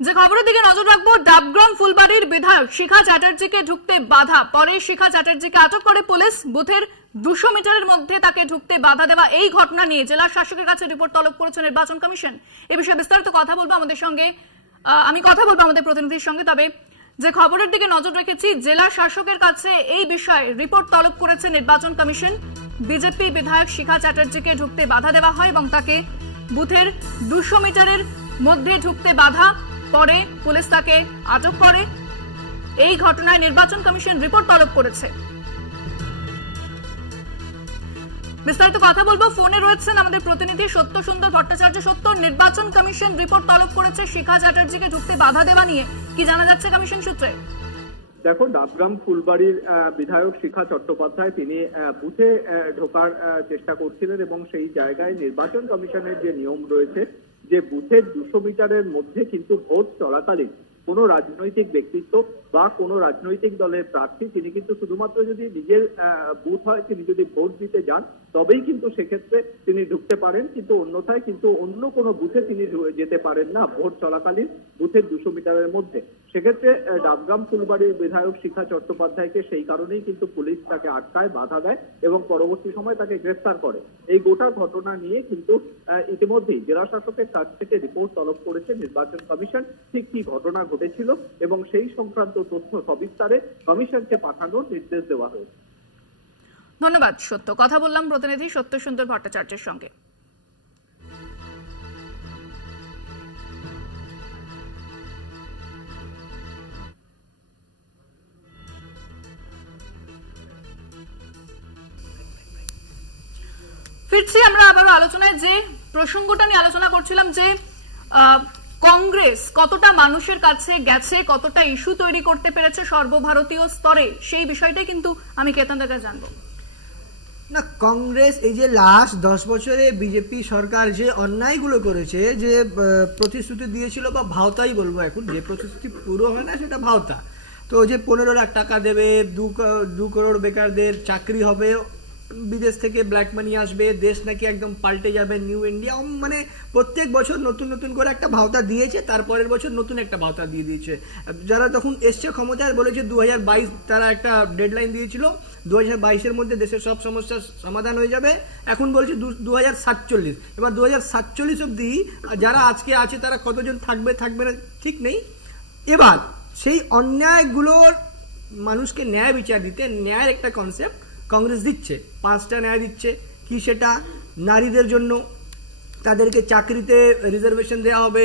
যে খবরের দিকে নজর রাখবো, ডাবগ্রাম ফুলবাড়ির বিধায়ক শিখা চ্যাটার্জিকে ঢুকতে বাধা, পরে শিখা চ্যাটার্জিকে আটক করে পুলিশ। বুথের 200 মিটারের মধ্যে তাকে ঢুকতে বাধা দেওয়া, এই ঘটনা নিয়ে জেলা শাসকের কাছে রিপোর্ট তলব করেছে নির্বাচন কমিশন। এ বিষয়ে বিস্তারিত কথা বলবো আমাদের প্রতিনিধির সঙ্গে। তবে যে খবরের দিকে নজর রেখেছি, জেলা শাসকের কাছে এই বিষয়ে রিপোর্ট তলব করেছে নির্বাচন কমিশন। বিজেপি বিধায়ক শিখা চ্যাটার্জিকে ঢুকতে বাধা দেওয়া হয় এবং তাকে বুথের 200 মিটারের মধ্যে ঢুকতে বাধা, পরে পুলিশ তাকে আটক করে। এই ঘটনায় নির্বাচন কমিশন রিপোর্ট তলব করেছে। বিস্তারিত কথা বলবো, ফোনে রয়েছেন আমাদের প্রতিনিধি সত্য সুন্দর ভট্টাচার্য। সত্য, নির্বাচন কমিশন রিপোর্ট তলব করেছে শিখা চ্যাটার্জিকে ঢুকতে বাধা দেওয়া নিয়ে, কি জানা যাচ্ছে কমিশন সূত্রে? দেখো, ডাবগ্রাম ফুলবাড়ির বিধায়ক শিখা চট্টোপাধ্যায় তিনি বুথে ঢোকার চেষ্টা করছিলেন এবং সেই জায়গায় নির্বাচন কমিশনের যে নিয়ম রয়েছে যে বুথের 200 মিটারের মধ্যে কিন্তু ভোট চলাকালীন কোনো রাজনৈতিক ব্যক্তিত্ব বা কোনো রাজনৈতিক দলের প্রার্থী তিনি কিন্তু শুধুমাত্র যদি নিজের বুথ হয়, তিনি যদি ভোট দিতে যান তবেই কিন্তু সেক্ষেত্রে তিনি ঢুকতে পারেন, কিন্তু অন্যথায় কিন্তু অন্য কোনো বুথে তিনি যেতে পারেন না ভোট চলাকালীন বুথের 200 মিটারের মধ্যে। সেক্ষেত্রে ডাবগ্রাম ফুলবাড়ির বিধায়ক শিখা চট্টোপাধ্যায়কে সেই কারণেই কিন্তু পুলিশ তাকে আটকায়, বাধা দেয় এবং পরবর্তী সময় তাকে গ্রেফতার করে। এই গোটা ঘটনা নিয়ে কিন্তু ইতিমধ্যেই জেলা শাসকের কাছ থেকে রিপোর্ট তলব করেছে নির্বাচন কমিশন, ঠিক কি ঘটনা ঘটেছিল এবং সেই সংক্রান্ত তথ্য সবিস্তারে কমিশনকে পাঠানোর নির্দেশ দেওয়া হয়েছে। ধন্যবাদ সত্য। কথা বললাম প্রতিনিধি সত্য সুন্দর ভট্টাচার্যের সঙ্গে। ফিরছি আমরা আবারও আলোচনায়। যে প্রসঙ্গটা নিয়ে আলোচনা করছিলাম যে কংগ্রেস কতটা মানুষের কাছে গেছে, কতটা ইস্যু তৈরি করতে পেরেছে সর্বভারতীয় স্তরে, সেই বিষয়টাই কিন্তু আমি কেতন দাদা জানবো। না, কংগ্রেস এই যে লাস্ট 10 বছরে বিজেপি সরকার যে অন্যায়গুলো করেছে, যে প্রতিশ্রুতি দিয়েছিল বা ভাওতাই বলবো, এখন যে প্রতিশ্রুতি পুরো হয় না সেটা ভাওতা। তো যে 15 লাখ টাকা দেবে, 2 করোড় বেকারদের চাকরি হবে, বিদেশ থেকে ব্ল্যাক মানি আসবে, দেশ নাকি একদম পাল্টে যাবে, নিউ ইন্ডিয়া, মানে প্রত্যেক বছর নতুন নতুন করে একটা ভাওতা দিয়েছে, তারপরের বছর নতুন একটা ভাওতা দিয়ে দিয়েছে। যারা তখন এসছে ক্ষমতায় বলেছে 2022, তারা একটা ডেডলাইন দিয়েছিল 2022-এর মধ্যে দেশের সব সমস্যার সমাধান হয়ে যাবে, এখন বলছে 2047। এবার 2047 অব্দি যারা আজকে আছে তারা কতজন থাকবে না ঠিক নেই। এবার সেই অন্যায়গুলোর মানুষকে ন্যায় বিচার দিতে ন্যায়ের একটা কনসেপ্ট কংগ্রেস দিচ্ছে, 5টা ন্যায় দিচ্ছে। কি সেটা? নারীদের জন্য তাদেরকে চাকরিতে রিজার্ভেশন দেওয়া হবে,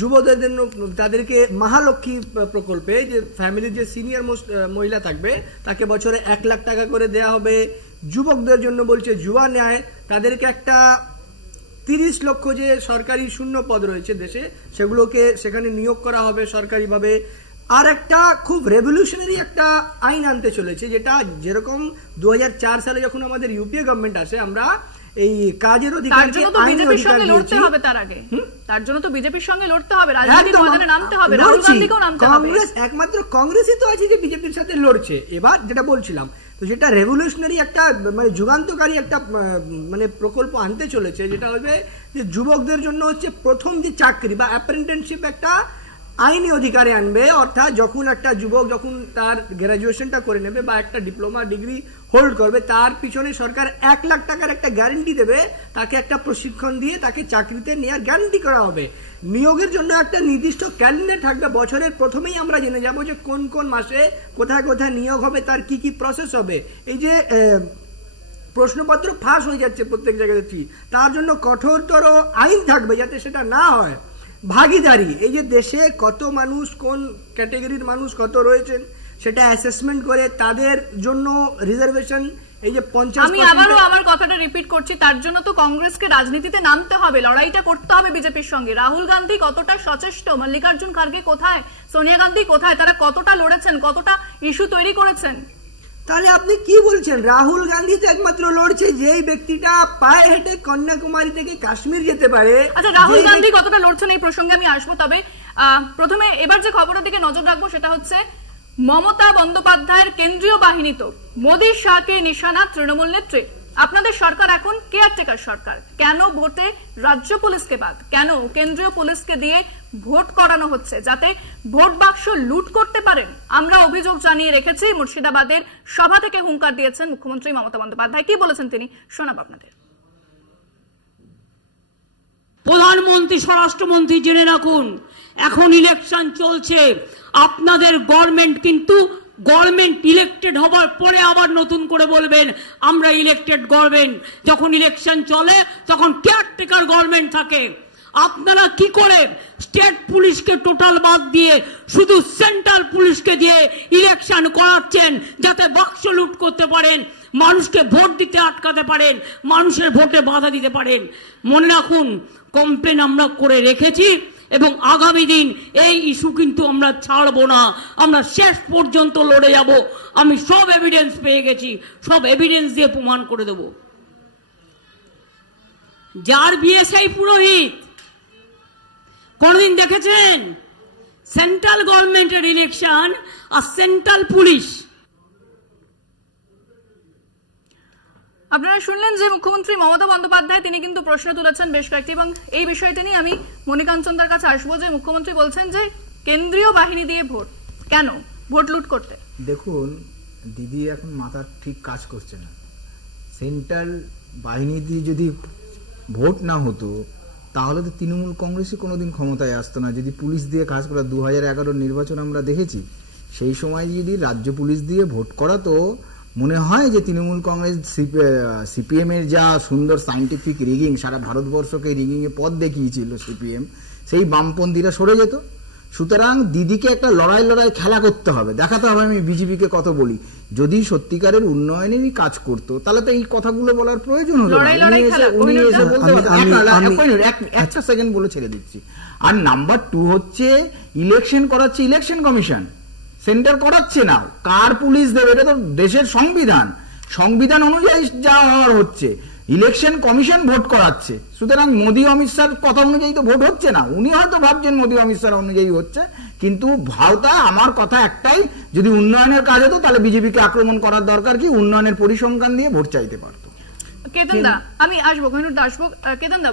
যুবদের জন্য তাদেরকে মহালক্ষ্মী প্রকল্পে যে ফ্যামিলির যে সিনিয়র মোস্ট মহিলা থাকবে তাকে বছরে 1 লাখ টাকা করে দেওয়া হবে। যুবকদের জন্য বলছে যুবা ন্যায়, তাদেরকে একটা 30 লক্ষ যে সরকারি শূন্য পদ রয়েছে দেশে সেগুলোকে সেখানে নিয়োগ করা হবে সরকারিভাবে। আর একটা খুব রেভলিউশনারি একটা আইন আনতে চলেছে, যেটা যেরকম 2004 সালে যখন আমাদের ইউপিএ গভর্নমেন্ট আসে, আমরা এই কাজের অধিকার বিজেপির সঙ্গে লড়তে হবে, তার জন্য তো বিজেপির সঙ্গে লড়তে হবে, রাজনীতির ময়দানে নামতে হবে, রাহুল গান্ধীকেও নামতে হবে। কংগ্রেস একমাত্র কংগ্রেসই তো আছে যে বিজেপির সাথে লড়ছে। এবার যেটা বলছিলাম, তো যেটা রেভলিউশনারি একটা মানে যুগান্তকারী একটা মানে প্রকল্প আনতে চলেছে, যেটা হবে যে যুবকদের জন্য হচ্ছে প্রথম যে চাকরি বা অ্যাপ্রেন্টিসশিপ একটা আইনি অধিকারে আনবে। অর্থাৎ যখন একটা যুবক যখন তার গ্রাজুয়েশনটা করে নেবে বা একটা ডিপ্লোমা ডিগ্রি হোল্ড করবে, তার পিছনে সরকার 1 লাখ টাকার একটা গ্যারান্টি দেবে, তাকে একটা প্রশিক্ষণ দিয়ে তাকে চাকরিতে নেওয়ার গ্যারান্টি করা হবে। নিয়োগের জন্য একটা নির্দিষ্ট ক্যালেন্ডার থাকবে, বছরের প্রথমেই আমরা জেনে যাব যে কোন কোন মাসে কোথায় কোথায় নিয়োগ হবে, তার কি কি প্রসেস হবে। এই যে প্রশ্নপত্র ফাঁস হয়ে যাচ্ছে প্রত্যেক জায়গায়, তার জন্য কঠোরতর আইন থাকবে যাতে সেটা না হয়। ভাগিদারি, এই যে দেশে কত মানুষ, কোন ক্যাটাগরির মানুষ কত রয়েছেন সেটা অ্যাসেসমেন্ট করে তাদের জন্য রিজার্ভেশন, এই যে 50%। আমি আবারও আমার কথাটা রিপিট করছি, তার জন্য তো কংগ্রেসকে রাজনীতিতে নামতে হবে, লড়াইটা করতে হবে বিজেপির সঙ্গে। রাহুল গান্ধী কতটা সচেষ্ট, মল্লিকার্জুন খার্গে কোথায়, সোনিয়া গান্ধী কোথায়, তারা কতটা লড়েছেন, কতটা ইস্যু তৈরি করেছেন। তাহলে আপনি কি বলছেন? রাহুল গান্ধী তো একমাত্র লড়ছে যেই ব্যক্তিটা পায়ে হেঁটে কন্যাকুমারী থেকে কাশ্মীর যেতে পারে। আচ্ছা, রাহুল গান্ধী কতটা লড়ছেন এই প্রসঙ্গে আমি আসবো, তবে প্রথমে এবার যে খবরের দিকে নজর রাখবো সেটা হচ্ছে মমতা বন্দ্যোপাধ্যায়ের কেন্দ্রীয় বাহিনী তো মোদী শাহকে নিশানা তৃণমূল নেত্রী। আপনাদের সরকার এখন কেয়ারটেকার সরকার, কেন ভোটে রাজ্য পুলিশকে বাদ, কেন কেন্দ্রীয় পুলিশকে দিয়ে ভোট করানো হচ্ছে যাতে ভোট বাক্স লুট করতে পারেন? আমরা অভিযোগ জানিয়ে রেখেছি। মুর্শিদাবাদের সভা থেকে হুঙ্কার দিয়েছেন মুখ্যমন্ত্রী মমতা বন্দ্যোপাধ্যায়। কি বলেছেন তিনি, শোনাব আপনাদের। প্রধানমন্ত্রী, স্বরাষ্ট্রমন্ত্রী জেনে রাখুন, এখন ইলেকশন চলছে। আপনাদের গভর্নমেন্ট কিন্তু গভর্নমেন্ট ইলেক্টেড হবার পরে আবার নতুন করে বলবেন আমরা ইলেক্টেড গভর্নমেন্ট। যখন ইলেকশন চলে তখন কেয়ারটেকার গভর্নমেন্ট থাকে। আপনারা কি করে স্টেট পুলিশকে টোটাল বাদ দিয়ে শুধু সেন্ট্রাল পুলিশকে দিয়ে ইলেকশন করাচ্ছেন যাতে বাক্স লুট করতে পারেন, মানুষকে ভোট দিতে আটকাতে পারেন, মানুষের ভোটে বাধা দিতে পারেন। মনে রাখুন, কমপ্লেন আমরা করে রেখেছি এবং আগামী দিন এই ইস্যু কিন্তু আমরা ছাড়বো না, আমরা শেষ পর্যন্ত লড়ে যাব। আমি সব এভিডেন্স পেয়ে গেছি, সব এভিডেন্স দিয়ে প্রমাণ করে দেব। যার বিএসআই পুরোহিত কোনদিন দেখেছেন সেন্ট্রাল গভর্নমেন্টের ইলেকশন আর সেন্ট্রাল পুলিশ? আপনারা শুনলেন যে মুখ্যমন্ত্রী মমতা বন্দ্যোপাধ্যায় তিনি কিন্তু প্রশ্ন তুলেছেন বেশ কয়েকটি, এবং এই বিষয়টি নিয়ে আমি মণিকাঞ্চনদার কাছে আসবো যে মুখ্যমন্ত্রী বলছেন যে কেন্দ্রীয় বাহিনী দিয়ে ভোট, কেন ভোট লুট করতে? দেখুন দিদি, এখন মাথা ঠিক কাজ করছে না। সেন্ট্রাল বাহিনী দিয়ে যদি ভোট না হতো তাহলে তো তৃণমূল কংগ্রেসই কোনোদিন ক্ষমতায় আসতো না। যদি পুলিশ দিয়ে কাজ করা, 2011 নির্বাচন আমরা দেখেছি, সেই সময় যদি রাজ্য পুলিশ দিয়ে ভোট করাতো, মনে হয় যে তৃণমূল কংগ্রেস সিপিএম এর যা সুন্দর সাইন্টিফিক রিগিং, সারা ভারতবর্ষকে রিগিং এ পথ দেখিয়েছিল সিপিএম, সেই বামপন্থীরা সরে যেত। সুতরাং দিদিকে একটা লড়াই খেলা করতে হবে, দেখাতে হবে আমি বিজেপিকে কত বলি। যদি সত্যিকারের উন্নয়নেরই কাজ করতো তাহলে তো এই কথাগুলো বলার প্রয়োজন হলো না। একটা সেকেন্ড বলে ছেড়ে দিচ্ছি। আর নাম্বার 2 হচ্ছে ইলেকশন করাচ্ছে ইলেকশন কমিশন, সেন্টার করাচ্ছে না। কার পুলিশ দেবে? এটা তো দেশের সংবিধান, সংবিধান অনুযায়ী যা হওয়ার হচ্ছে। ইলেকশন কমিশন ভোট করাচ্ছে, সুতরাং মোদী অমিত শাহর কথা অনুযায়ী তো ভোট হচ্ছে না। উনি হয়তো ভাবছেন মোদী অমিত শাহ অনুযায়ী হচ্ছে, কিন্তু ভাওতা আমার কথা একটাই, যদি উন্নয়নের কাজ হতো তাহলে বিজেপিকে আক্রমণ করার দরকার কি? উন্নয়নের পরিসংখ্যান দিয়ে ভোট চাইতে পারতো। কেতন দা, আমি আসবো, ঘৈনুরদা আসবো। কেতন দা,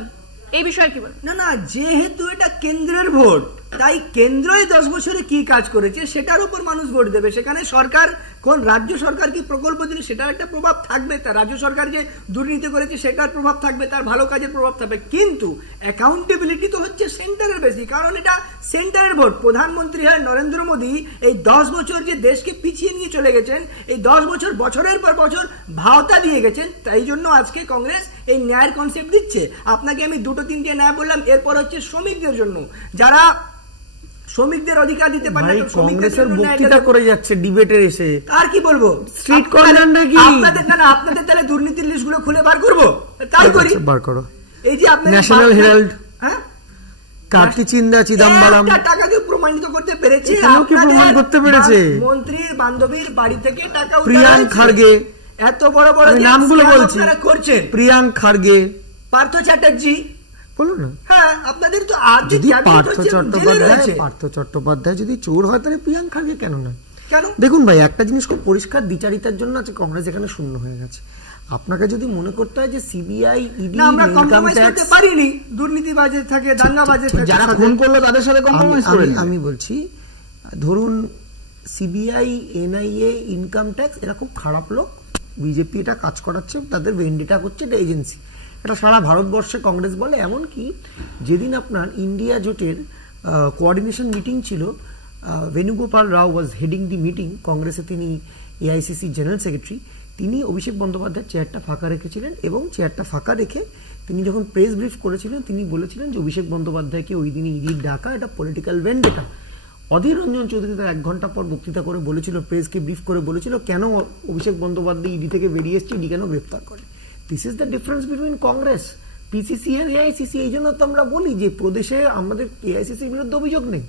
এই বিষয়ে কি বলবেন? না, যেহেতু এটা কেন্দ্রের ভোট, তাই কেন্দ্রই 10 বছরে কি কাজ করেছে সেটার উপর মানুষ ভোট দেবে। সেখানে সরকার, কোন রাজ্য সরকার কি প্রকল্প দিল সেটার একটা প্রভাব থাকবে, তার রাজ্য সরকার যে দুর্নীতি করেছে সেটার প্রভাব থাকবে, তার ভালো কাজের প্রভাব থাকবে, কিন্তু অ্যাকাউন্টেবিলিটি তো হচ্ছে সেন্টারের বেশি, কারণ এটা সেন্টারের ভোট। প্রধানমন্ত্রী হয় নরেন্দ্র মোদী, এই 10 বছর যে দেশকে পিছিয়ে নিয়ে চলে গেছেন, এই 10 বছর বছরের পর বছর ভাওতা দিয়ে গেছেন, তাই জন্য আজকে কংগ্রেস এই ন্যায়ের কনসেপ্ট দিচ্ছে। আপনাকে আমি 2-3টে ন্যায় বললাম, এরপর হচ্ছে শ্রমিকদের জন্য, যারা শ্রমিকদের অধিকার দিতে পারে না, কংগ্রেসের বক্তৃতা করে যাচ্ছে ডিবেটে এসে। আর কি বলবো, স্ট্রিট কর্নার নাকি আপনাদের? না, আপনাদের তাহলে দুর্নীতির লিস্টগুলো খুলে বার করবো, তাই করি, বার করো। এই যে আপনাদের ন্যাশনাল হেরাল্ড, হ্যাঁ, কার্তি চিদম্বরম টাকাকে প্রমাণিত করতে পেরেছে, প্রমাণ করতে পেরেছে। মন্ত্রীর বান্ধবীর বাড়ি থেকে টাকা, প্রিয়াঙ্ক খার্গে, এত বড় বড় নামগুলো বলছি করছেন, প্রিয়াঙ্ক খার্গে, পার্থ চ্যাটার্জি, বলুন না। হ্যাঁ, আপনাদের তো যদি পার্থ চট্টোপাধ্যায় যদি চোর হয় তাহলে প্রিয়াঙ্ক খার্গে কেন না? কেন? দেখুন ভাই, একটা জিনিস খুব পরিষ্কার, দ্বিচারিতার জন্য আছে কংগ্রেস এখানে শূন্য হয়ে গেছে। আপনাকে যদি মনে করতে হয় যে সিবিআই, ইডি, আমরা কম্প্রোমাইজ করতে পারিনি, দুর্নীতিবাজে থাকে, দাঙ্গাবাজে থাকে, যারা খুন করলো তাদের সাথে কম্প্রোমাইজ করে। আমি বলছি, ধরুন সিবিআই, এনআইএ, ইনকাম ট্যাক্স, এরা খুব খারাপ লোক, বিজেপি এটা কাজ করাচ্ছে, তাদের ভেন্ডিটা করছে, এটা এজেন্সি, এটা সারা ভারতবর্ষে কংগ্রেস বলে। এমনকি যেদিন আপনার ইন্ডিয়া জোটের কোঅর্ডিনেশন মিটিং ছিল, ভেনুগোপাল রাও ওয়াজ হেডিং দি মিটিং, কংগ্রেসে তিনি এআইসিসি জেনারেল সেক্রেটারি, তিনি অভিষেক বন্দ্যোপাধ্যায়ের চেয়ারটা ফাঁকা রেখেছিলেন, এবং চেয়ারটা ফাঁকা রেখে তিনি যখন প্রেস ব্রিফ করেছিলেন তিনি বলেছিলেন যে অভিষেক বন্দ্যোপাধ্যায়কে ওই দিনই ইডির ডাকা, এটা পলিটিক্যাল ভেন্ডেটা। অধীর রঞ্জন চৌধুরী তার 1 ঘন্টা পর বক্তৃতা করে বলেছিল, প্রেসকে ব্রিফ করে বলেছিল, কেন অভিষেক বন্দ্যোপাধ্যায় ইডি থেকে বেরিয়ে এসছে, ইডি কেন গ্রেফতার করে। This is the difference between Congress, PCC and AICC. এই জন্য তো আমরা বলি যে প্রদেশে আমাদের এআইসিসির বিরুদ্ধে অভিযোগ নেই,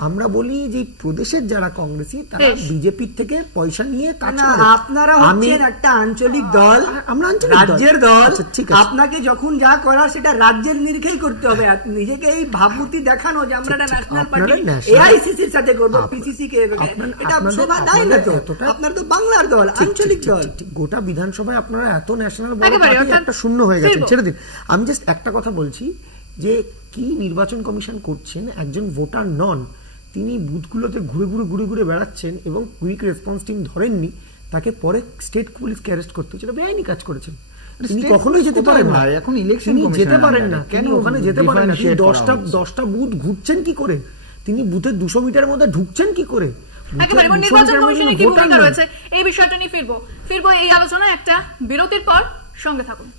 আমরা বলি যে প্রদেশের যারা কংগ্রেসী তারা বেশ। বিজেপির থেকে পয়সা নিয়ে কাজ না, করে। আপনারা হচ্ছেন একটা আঞ্চলিক দল, আমরা আঞ্চলিক দল। রাজ্যের দল। আচ্ছা, ঠিক আছে। আপনাকে যখন যা করার সেটা রাজ্যের নিরিখেই করতে হবে। আর নিজেকে এই ভাবমূর্তি দেখানো যে আমরা একটা ন্যাশনাল পার্টি আপনারা national- এআইসিসির সাথে করবো, পিসিসি কে এটা আপনাদের- শোভা দেয় না তো। এতটা- আপনার তো বাংলার দল, আঞ্চলিক দল। ঠিক, গোটা বিধানসভায় আপনারা এত ন্যাশনাল একেবারে, অর্থাৎ একটা শূন্য হয়ে গেছেন, ফিরবো। ছেড়ে দিন। আমি জাস্ট একটা কথা বলছি যে কি নির্বাচন কমিশন করছেন, একজন ভোটার নন, তিনি বুথগুলোতে ঘুরে ঘুরে ঘুরে ঘুরে বেড়াচ্ছেন এবং কুইক রেসপন্স টিম ধরেননি, তাকে পরে স্টেট পুলিশকে অ্যারেস্ট করতে হচ্ছে, এটা বেআইনি কাজ করেছেন। তিনি State কখনোই যেতে কোথায় পারেন না, ভাই? এখন election তিনি commission যেতে এর পারেন under না, এ। কেন কেন ওখানে যেতে পারেন না? তিনি differentiate করা হচ্ছে? 10টা বুথ ঘুরছেন কি করে? তিনি বুথের 200 মিটারের মধ্যে ঢুকছেন কি করে? একেবারে, এবং 200 নির্বাচন মিটারের মধ্যে কমিশনের কি ভোটার ভূমিকা নয়। রয়েছে এই বিষয়টা নিয়ে ফিরবো এই আলোচনায় একটা বিরতির পর। সঙ্গে থাকুন।